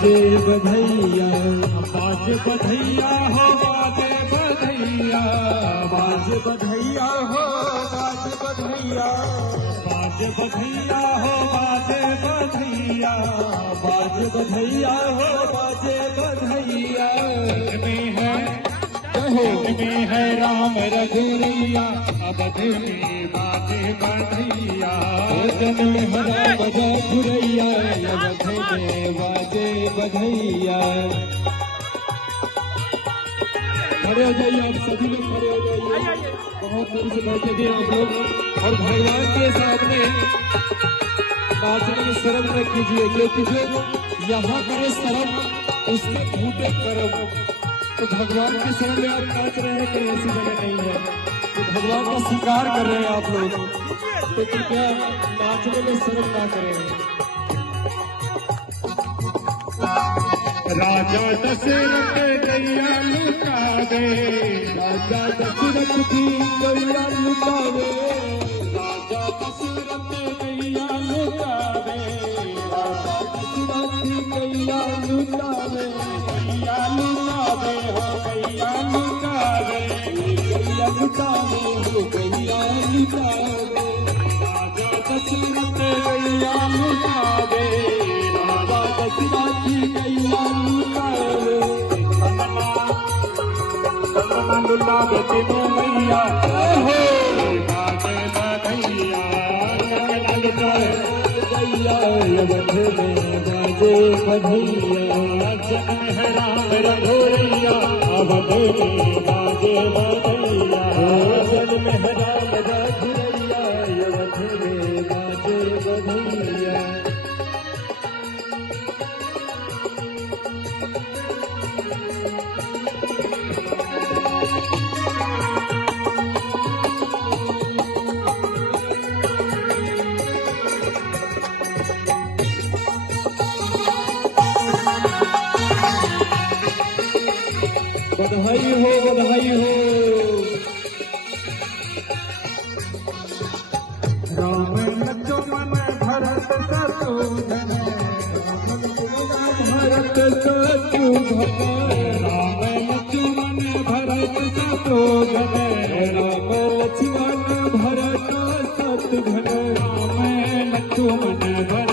बाजे बधैया, बाजे बधैया हो बाजे बधैया, बाजे बधैया हो बाजे बधैया, बाजे बधैया हो बाजे बधैया, बाजे बधैया हो बाजे बधैया। में है राम रघुरैया, अवध में बाजे बधैया। जन में है राम रघुरैया, अवध में बाजे बधैया। खड़े हो जाइए, आप सभी लोग खड़े हो जाइए। बहुत दूर से बैठे थे आप लोग, और भगवान के सामने नाचने में शर्म न कीजिए, क्योंकि जो यहाँ करे शर्म उसके फूटे कर्म। तो भगवान के सामने आप नाच रहे हैं, कहीं ऐसी जगह नहीं है। तो भगवान का स्वीकार कर रहे हैं आप लोग, तो कृपया नाचने में शर्म ना करें। राजा दशरथ गैया लुटावे, राजा दशरथ की गैया लुटावे, राजा दशरथ गैया लुटावे, राजा दशरथ की गैया लुटावे, गैया लुटावे हो गैया लुटावे, गैया लुटावे हो गैया लुटावे। राजा दशरथ गैया लुटावे, राजा दशरथ की गैया लुटावे, लुटावे तीनों मैया हो बाजे बधैया, लुटावे गैया अवध में बाजे बधैया। जन है राम रघुरैया, अवध में बाजे बधैया। जन में है राम रघुरैया, अवध में बाजे बधैया। बधाई हो बधाई हो। राम लक्ष्मण भरत शत्रुघ्न, भरत शत्रुघ्न, राम लक्ष्मण भरत शत्रुघ्न, राम लक्ष्मण भरत शत्रुघ्न, राम लक्ष्मण भरत